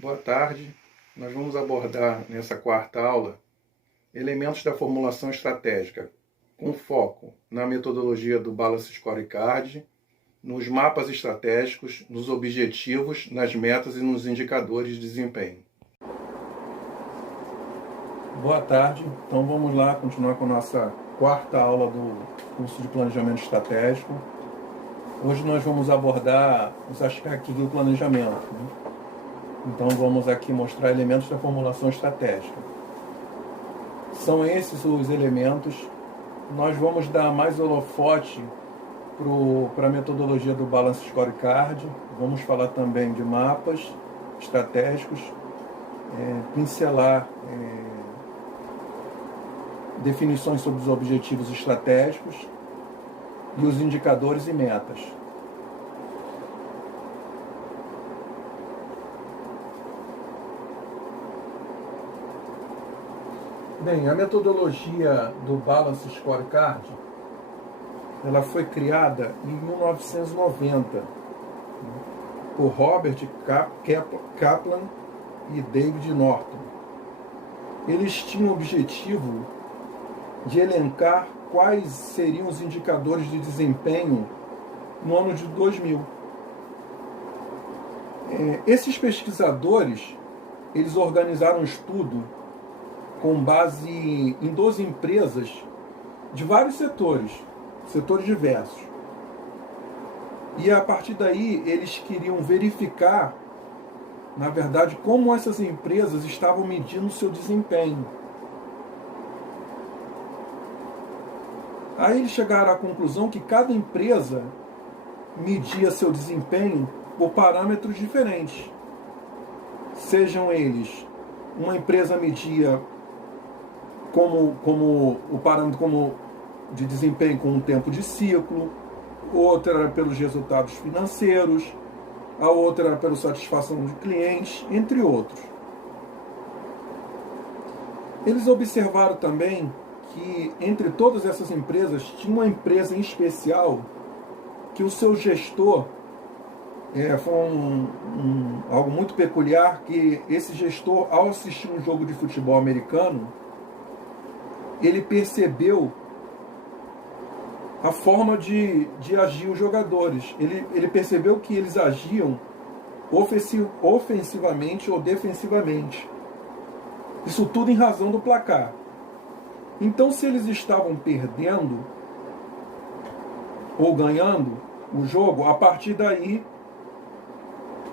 Boa tarde. Nós vamos abordar nessa quarta aula elementos da formulação estratégica, com foco na metodologia do Balance Scorecard, nos mapas estratégicos, nos objetivos, nas metas e nos indicadores de desempenho. Boa tarde. Então vamos lá continuar com a nossa quarta aula do curso de Planejamento Estratégico. Hoje nós vamos abordar os aspectos do planejamento, Então vamos aqui mostrar elementos da formulação estratégica. São esses os elementos. Nós vamos dar mais holofote para a metodologia do Balance Scorecard. Vamos falar também de mapas estratégicos, pincelar definições sobre os objetivos estratégicos e os indicadores e metas. Bem, a metodologia do Balance Scorecard, ela foi criada em 1990 por Robert Kaplan e David Norton. Eles tinham o objetivo de elencar quais seriam os indicadores de desempenho no ano de 2000. Esses pesquisadores, eles organizaram um estudo com base em 12 empresas de vários setores diversos. E a partir daí eles queriam verificar, na verdade, como essas empresas estavam medindo o seu desempenho. Aí eles chegaram à conclusão que cada empresa media seu desempenho por parâmetros diferentes. Sejam eles, uma empresa media como o parâmetro de desempenho com um tempo de ciclo, outra era pelos resultados financeiros, a outra era pela satisfação de clientes, entre outros. Eles observaram também que entre todas essas empresas tinha uma empresa em especial que o seu gestor foi algo muito peculiar, que esse gestor, ao assistir um jogo de futebol americano, ele percebeu a forma de agir os jogadores. Ele percebeu que eles agiam ofensivamente ou defensivamente. Isso tudo em razão do placar. Então, se eles estavam perdendo ou ganhando o jogo, a partir daí,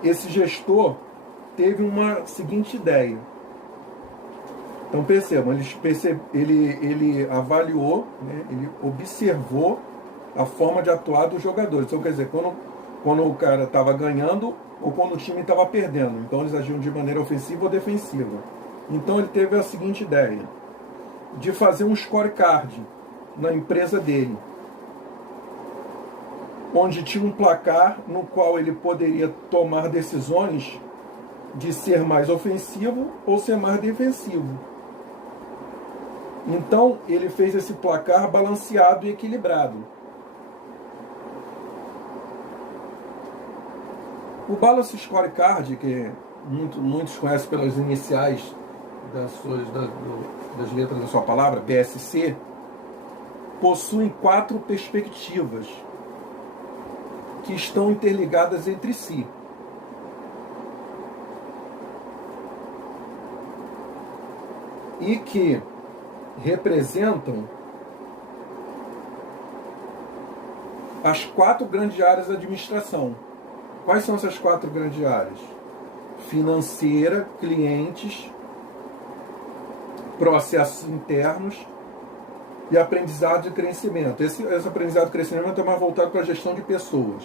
esse gestor teve uma seguinte ideia. Então percebam, ele avaliou, ele observou a forma de atuar dos jogadores. Então, quer dizer, quando o cara estava ganhando ou quando o time estava perdendo. Então eles agiam de maneira ofensiva ou defensiva. Então ele teve a seguinte ideia, de fazer um scorecard na empresa dele, onde tinha um placar no qual ele poderia tomar decisões de ser mais ofensivo ou ser mais defensivo. Então, ele fez esse placar balanceado e equilibrado. O Balance Scorecard, que muitos conhecem pelas iniciais das letras da sua palavra, BSC, possui 4 perspectivas que estão interligadas entre si. E que representam as 4 grandes áreas da administração. Quais são essas 4 grandes áreas? Financeira, clientes, processos internos e aprendizado e crescimento. Esse aprendizado e crescimento é mais voltado para a gestão de pessoas.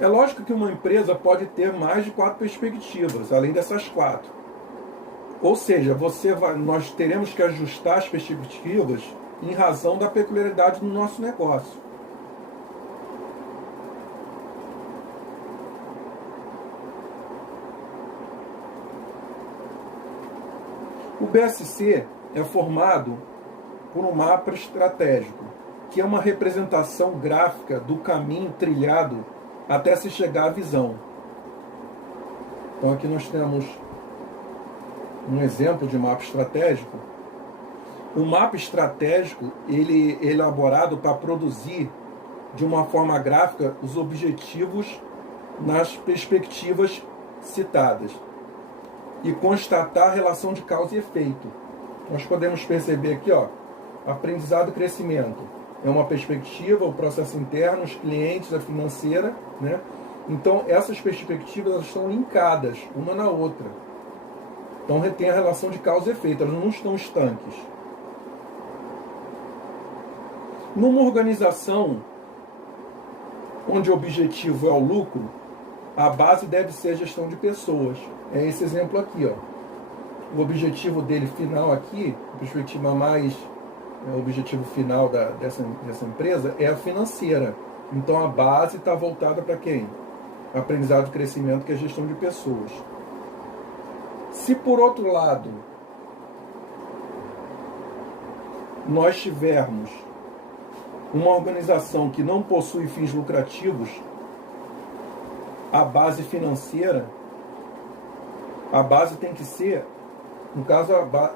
É lógico que uma empresa pode ter mais de 4 perspectivas, além dessas 4. Ou seja, nós teremos que ajustar as perspectivas em razão da peculiaridade do nosso negócio. O BSC é formado por um mapa estratégico, que é uma representação gráfica do caminho trilhado até se chegar à visão. Então aqui nós temos um exemplo de mapa estratégico. O mapa estratégico ele é elaborado para produzir de uma forma gráfica os objetivos nas perspectivas citadas e constatar a relação de causa e efeito. Nós podemos perceber aqui, ó, aprendizado e crescimento. É uma perspectiva, o processo interno, os clientes, a financeira, né? Então, essas perspectivas elas estão linkadas uma na outra. Então, retém a relação de causa e efeito, elas não estão estanques. Numa organização onde o objetivo é o lucro, a base deve ser a gestão de pessoas. É esse exemplo aqui, ó. O objetivo dele final aqui, a perspectiva mais, o objetivo final dessa empresa é a financeira. Então a base está voltada para quem? Aprendizado e crescimento, que é a gestão de pessoas. Se por outro lado nós tivermos uma organização que não possui fins lucrativos, a base financeira, a base tem que ser, no caso,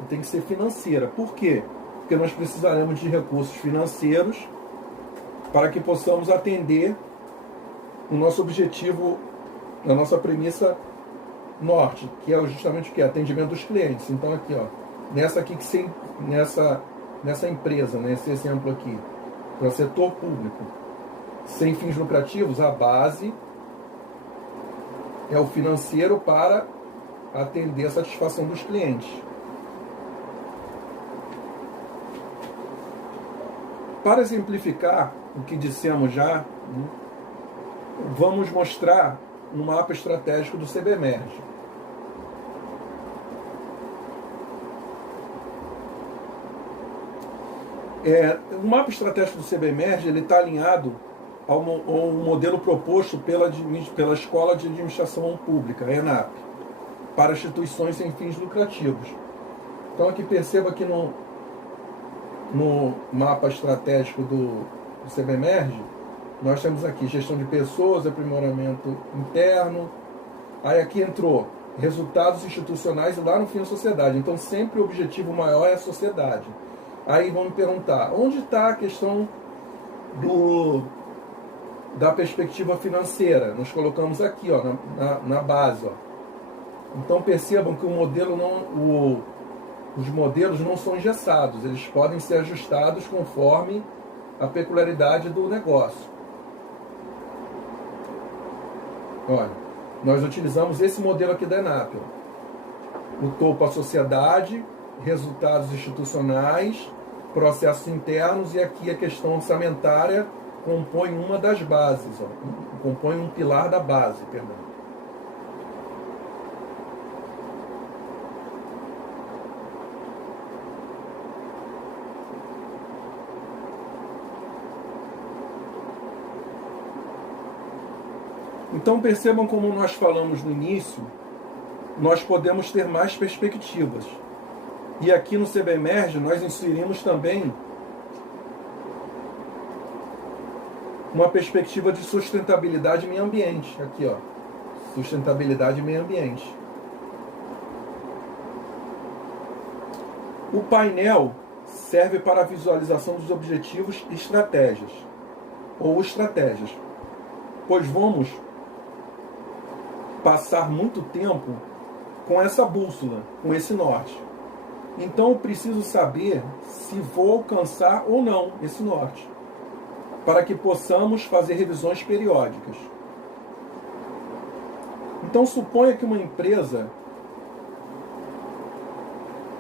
tem que ser financeira. Por quê? Porque nós precisaremos de recursos financeiros para que possamos atender o nosso objetivo, a nossa premissa norte, que é justamente o que? Atendimento dos clientes. Então aqui, ó, nessa empresa, nesse exemplo aqui, para o setor público, sem fins lucrativos, a base é o financeiro para atender a satisfação dos clientes. Para exemplificar o que dissemos já, vamos mostrar um mapa estratégico do CBMERGE. O mapa estratégico do CBMERGE está alinhado ao modelo proposto pela Escola de Administração Pública, a ENAP, para instituições sem fins lucrativos. Então aqui perceba que no mapa estratégico do CBMERGE, nós temos aqui gestão de pessoas, aprimoramento interno, aí aqui entrou resultados institucionais e lá no fim a sociedade. Então sempre o objetivo maior é a sociedade. Aí vamos perguntar, onde está a questão da perspectiva financeira? Nós colocamos aqui, ó, na base. Ó. Então percebam que os modelos não são engessados, eles podem ser ajustados conforme a peculiaridade do negócio. Olha, nós utilizamos esse modelo aqui da ENAP. Ó. O topo a sociedade, resultados institucionais, processos internos, e aqui a questão orçamentária compõe uma das bases, ó, compõe um pilar da base, perdão. Então percebam como nós falamos no início, nós podemos ter mais perspectivas. E aqui no CBMERGE nós inserimos também uma perspectiva de sustentabilidade e meio ambiente. Aqui, ó, sustentabilidade e meio ambiente. O painel serve para a visualização dos objetivos e estratégias, ou estratégias, pois vamos passar muito tempo com essa bússola, com esse norte. Então eu preciso saber se vou alcançar ou não esse norte, para que possamos fazer revisões periódicas. Então suponha que uma empresa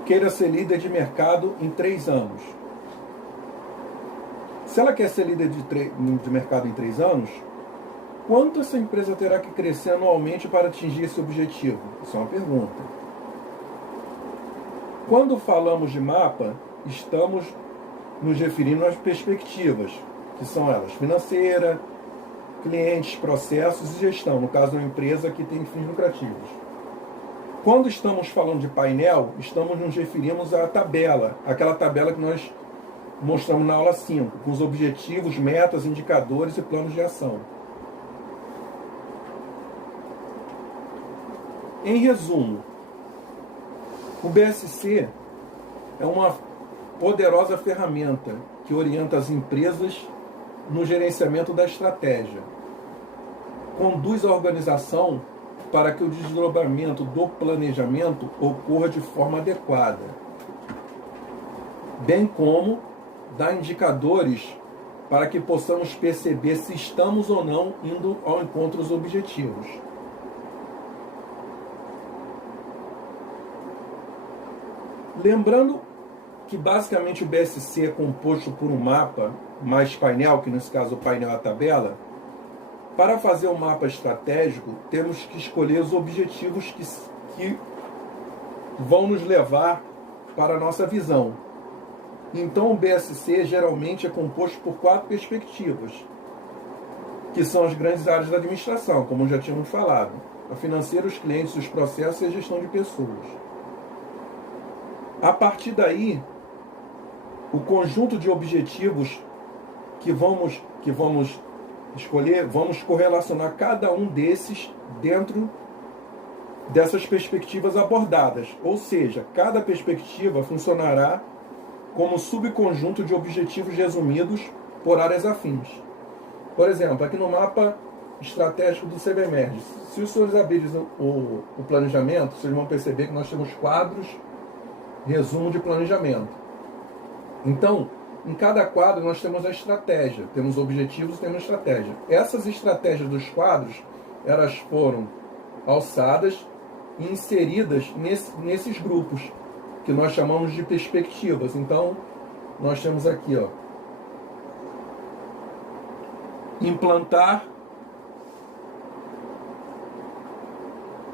queira ser líder de mercado em 3 anos. Se ela quer ser líder de mercado em 3 anos, quanto essa empresa terá que crescer anualmente para atingir esse objetivo? Isso é uma pergunta. Quando falamos de mapa, estamos nos referindo às perspectivas, que são elas financeira, clientes, processos e gestão, no caso de uma empresa que tem fins lucrativos. Quando estamos falando de painel, estamos nos referindo à tabela, aquela tabela que nós mostramos na aula 5, com os objetivos, metas, indicadores e planos de ação. Em resumo, o BSC é uma poderosa ferramenta que orienta as empresas no gerenciamento da estratégia. Conduz a organização para que o desdobramento do planejamento ocorra de forma adequada, bem como dá indicadores para que possamos perceber se estamos ou não indo ao encontro dos objetivos. Lembrando que basicamente o BSC é composto por um mapa mais painel, que nesse caso o painel é a tabela. Para fazer um mapa estratégico, temos que escolher os objetivos que vão nos levar para a nossa visão. Então o BSC geralmente é composto por 4 perspectivas, que são as grandes áreas da administração, como já tínhamos falado: a financeira, os clientes, os processos e a gestão de pessoas. A partir daí, o conjunto de objetivos que vamos escolher, vamos correlacionar cada um desses dentro dessas perspectivas abordadas. Ou seja, cada perspectiva funcionará como subconjunto de objetivos resumidos por áreas afins. Por exemplo, aqui no mapa estratégico do CBMERG, se os senhores abrirem o planejamento, vocês vão perceber que nós temos quadros resumo de planejamento. Então, em cada quadro nós temos a estratégia, temos objetivos e temos estratégia. Essas estratégias dos quadros, elas foram alçadas e inseridas nesses grupos, que nós chamamos de perspectivas. Então, nós temos aqui, ó, implantar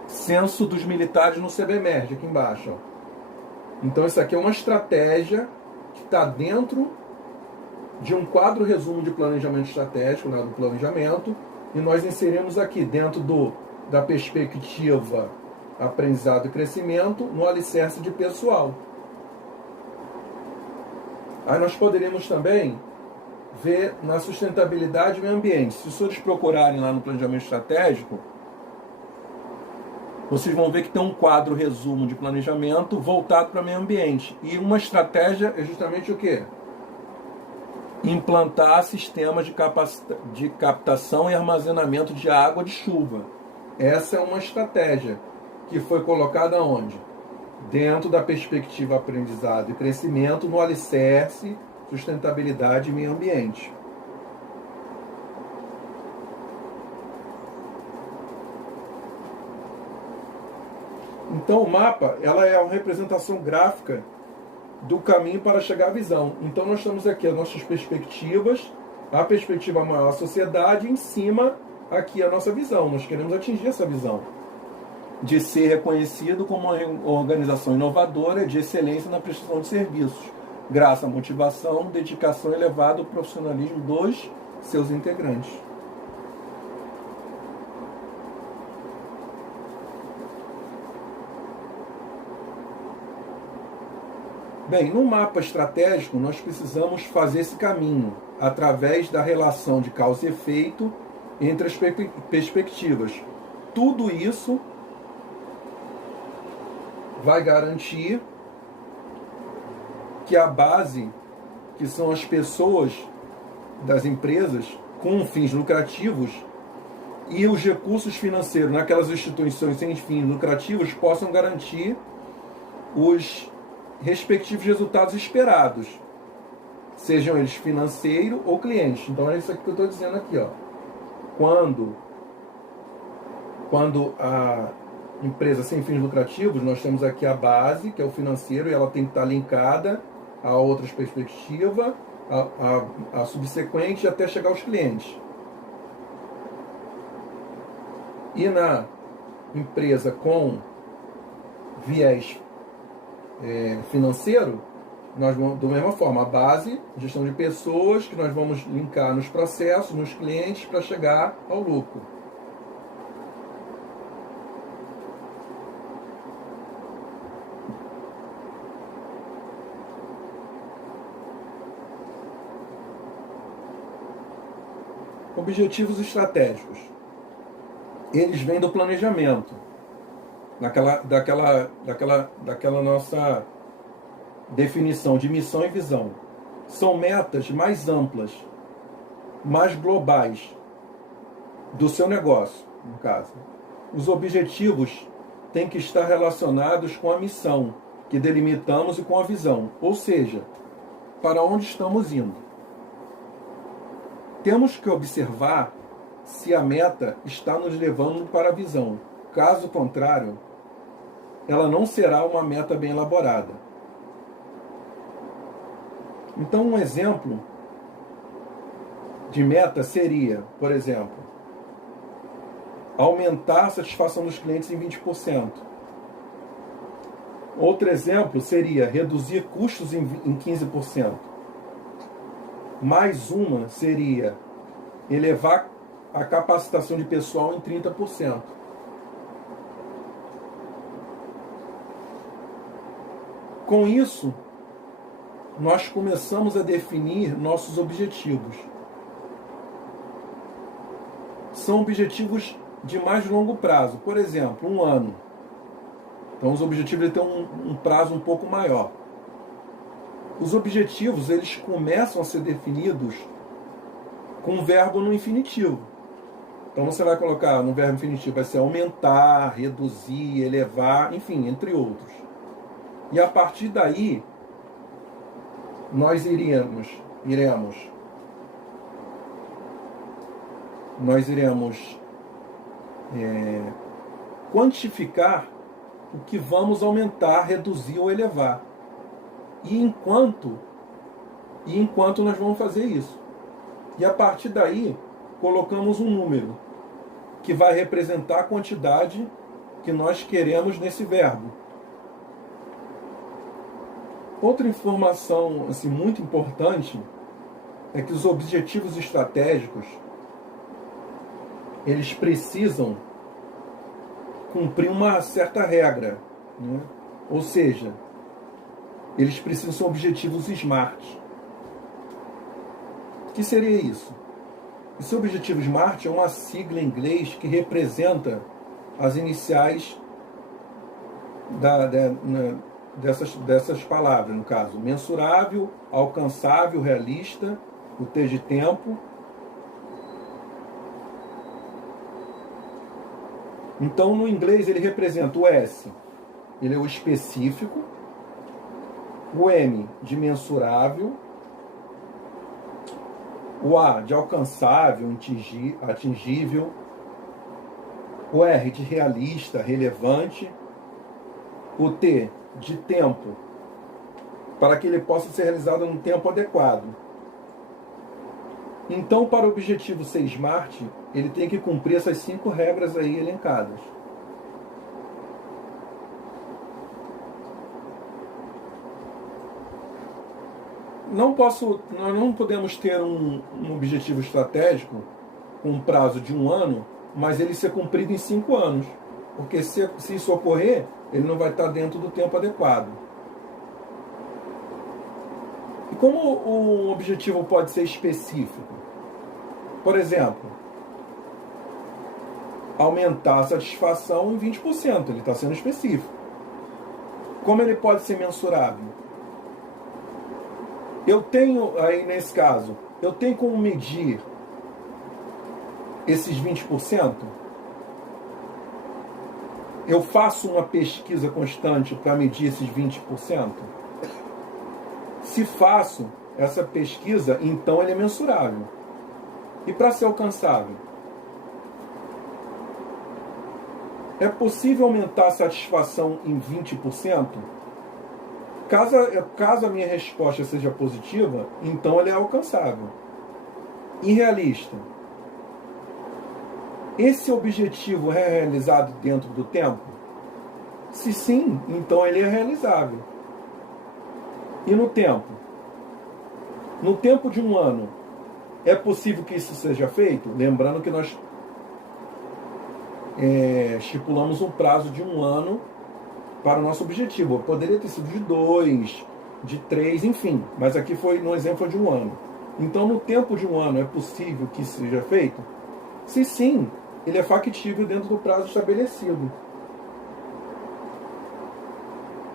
censo dos militares no CBMERG, aqui embaixo, ó. Então, isso aqui é uma estratégia que está dentro de um quadro resumo de planejamento estratégico, né, do planejamento, e nós inserimos aqui dentro da perspectiva aprendizado e crescimento, no alicerce de pessoal. Aí nós poderíamos também ver na sustentabilidade e meio ambiente. Se os senhores procurarem lá no planejamento estratégico, vocês vão ver que tem um quadro resumo de planejamento voltado para o meio ambiente. E uma estratégia é justamente o quê? Implantar sistemas de captação e armazenamento de água de chuva. Essa é uma estratégia que foi colocada onde? Dentro da perspectiva aprendizado e crescimento, no alicerce, sustentabilidade e meio ambiente. Então o mapa, ela é uma representação gráfica do caminho para chegar à visão. Então nós temos aqui as nossas perspectivas, a perspectiva maior, a sociedade, e em cima aqui a nossa visão. Nós queremos atingir essa visão de ser reconhecido como uma organização inovadora de excelência na prestação de serviços, graças à motivação, dedicação e elevado profissionalismo dos seus integrantes. Bem, no mapa estratégico, nós precisamos fazer esse caminho através da relação de causa e efeito entre as perspectivas. Tudo isso vai garantir que a base, que são as pessoas das empresas com fins lucrativos, e os recursos financeiros naquelas instituições sem fins lucrativos possam garantir os respectivos resultados esperados, sejam eles financeiro ou cliente. Então é isso aqui que eu estou dizendo aqui, ó. Quando a empresa sem fins lucrativos, nós temos aqui a base, que é o financeiro, e ela tem que estar linkada a outras perspectivas, a subsequente, até chegar aos clientes. E na empresa com viés financeiro, nós vamos, da mesma forma, a base, gestão de pessoas, que nós vamos linkar nos processos, nos clientes, para chegar ao lucro. Objetivos estratégicos. Eles vêm do planejamento. daquela nossa definição de missão e visão. São metas mais amplas, mais globais do seu negócio, no caso. Os objetivos têm que estar relacionados com a missão que delimitamos e com a visão, ou seja, para onde estamos indo. Temos que observar se a meta está nos levando para a visão. Caso contrário, ela não será uma meta bem elaborada. Então, um exemplo de meta seria, por exemplo, aumentar a satisfação dos clientes em 20%. Outro exemplo seria reduzir custos em 15%. Mais uma seria elevar a capacitação de pessoal em 30%. Com isso, nós começamos a definir nossos objetivos. São objetivos de mais longo prazo, por exemplo, 1 ano. Então, os objetivos têm um prazo um pouco maior. Os objetivos, eles começam a ser definidos com um verbo no infinitivo. Então, você vai colocar no verbo infinitivo, vai ser aumentar, reduzir, elevar, enfim, entre outros. E a partir daí, nós iremos quantificar o que vamos aumentar, reduzir ou elevar. E enquanto nós vamos fazer isso. E a partir daí, colocamos um número que vai representar a quantidade que nós queremos nesse verbo. Outra informação assim, muito importante é que os objetivos estratégicos eles precisam cumprir uma certa regra, né? Ou seja, eles precisam ser objetivos SMART. O que seria isso? Esse objetivo SMART é uma sigla em inglês que representa as iniciais dessas palavras, no caso, mensurável, alcançável, realista, o T de tempo. Então, no inglês, ele representa o S, ele é o específico, o M de mensurável, o A de alcançável, atingível, o R de realista, relevante, o T de tempo, para que ele possa ser realizado num tempo adequado. Então, para o objetivo ser SMART, ele tem que cumprir essas 5 regras aí elencadas. Nós não podemos ter um objetivo estratégico com um prazo de 1 ano, mas ele ser cumprido em 5 anos. Porque se isso ocorrer, ele não vai estar dentro do tempo adequado. E como o objetivo pode ser específico? Por exemplo, aumentar a satisfação em 20%, ele está sendo específico. Como ele pode ser mensurável? Eu tenho, aí nesse caso, eu tenho como medir esses 20%? Eu faço uma pesquisa constante para medir esses 20%? Se faço essa pesquisa, então ele é mensurável. E para ser alcançável? É possível aumentar a satisfação em 20%? Caso a minha resposta seja positiva, então ele é alcançável. Irrealista. Esse objetivo é realizado dentro do tempo? Se sim, então ele é realizável. E no tempo? No tempo de 1 ano, é possível que isso seja feito? Lembrando que nós estipulamos um prazo de 1 ano para o nosso objetivo. Poderia ter sido de 2, de 3, enfim. Mas aqui foi no exemplo de 1 ano. Então, no tempo de 1 ano, é possível que isso seja feito? Se sim, ele é factível dentro do prazo estabelecido.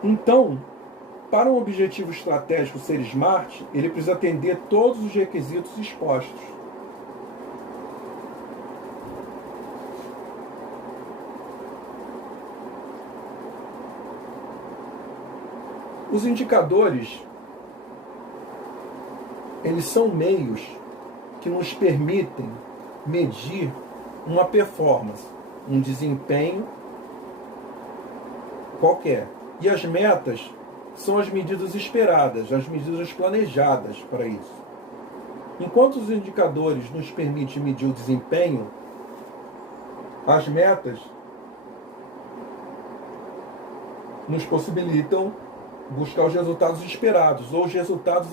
Então, para um objetivo estratégico ser smart, ele precisa atender todos os requisitos expostos. Os indicadores, eles são meios que nos permitem medir uma performance, um desempenho qualquer. E as metas são as medidas esperadas, as medidas planejadas para isso. Enquanto os indicadores nos permitem medir o desempenho, as metas nos possibilitam buscar os resultados esperados ou os resultados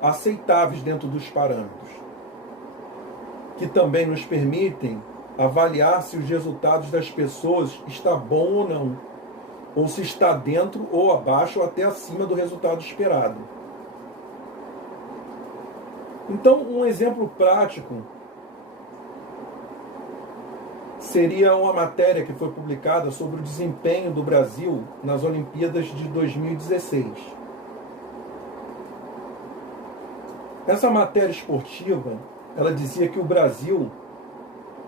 aceitáveis dentro dos parâmetros, que também nos permitem avaliar se os resultados das pessoas estão bom ou não, ou se está dentro ou abaixo ou até acima do resultado esperado. Então, um exemplo prático seria uma matéria que foi publicada sobre o desempenho do Brasil nas Olimpíadas de 2016. Essa matéria esportiva, ela dizia que o Brasil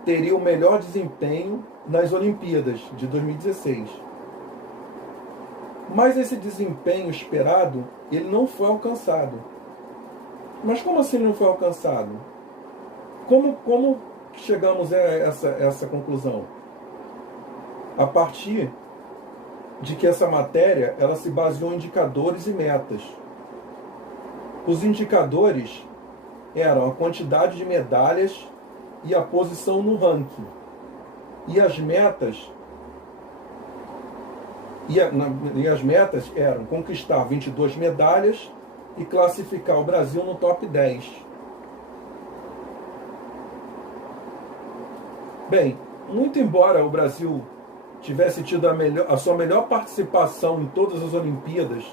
teria o melhor desempenho nas Olimpíadas de 2016. Mas esse desempenho esperado, ele não foi alcançado. Mas como assim não foi alcançado? Como chegamos a essa conclusão? A partir de que essa matéria ela se baseou em indicadores e metas. Os indicadores eram a quantidade de medalhas e a posição no ranking. E as metas eram conquistar 22 medalhas e classificar o Brasil no top 10. Bem, muito embora o Brasil tivesse tido a sua melhor participação em todas as Olimpíadas,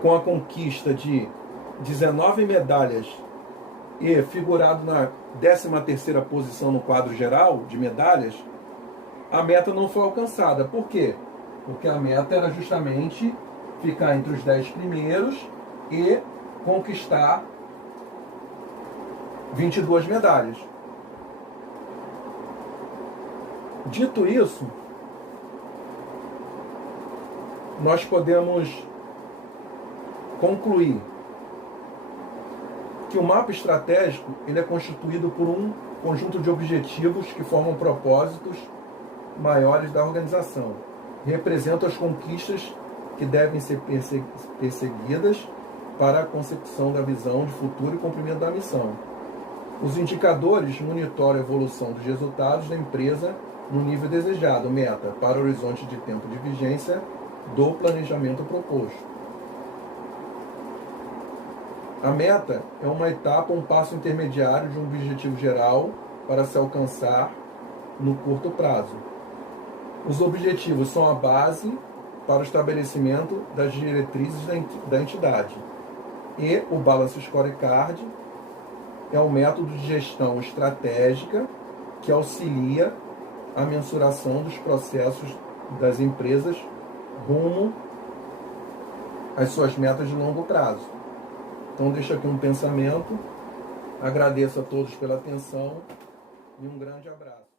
com a conquista de 19 medalhas e figurado na 13ª posição no quadro geral de medalhas, a meta não foi alcançada. Por quê? Porque a meta era justamente ficar entre os 10 primeiros e conquistar 22 medalhas. Dito isso, nós podemos concluir que o mapa estratégico ele é constituído por um conjunto de objetivos que formam propósitos maiores da organização. Representam as conquistas que devem ser perseguidas para a consecução da visão de futuro e cumprimento da missão. Os indicadores monitoram a evolução dos resultados da empresa no nível desejado, meta, para o horizonte de tempo de vigência do planejamento proposto. A meta é uma etapa, um passo intermediário de um objetivo geral para se alcançar no curto prazo. Os objetivos são a base para o estabelecimento das diretrizes da entidade. E o Balance Scorecard é um método de gestão estratégica que auxilia a mensuração dos processos das empresas rumo às suas metas de longo prazo. Então, deixo aqui um pensamento. Agradeço a todos pela atenção e um grande abraço.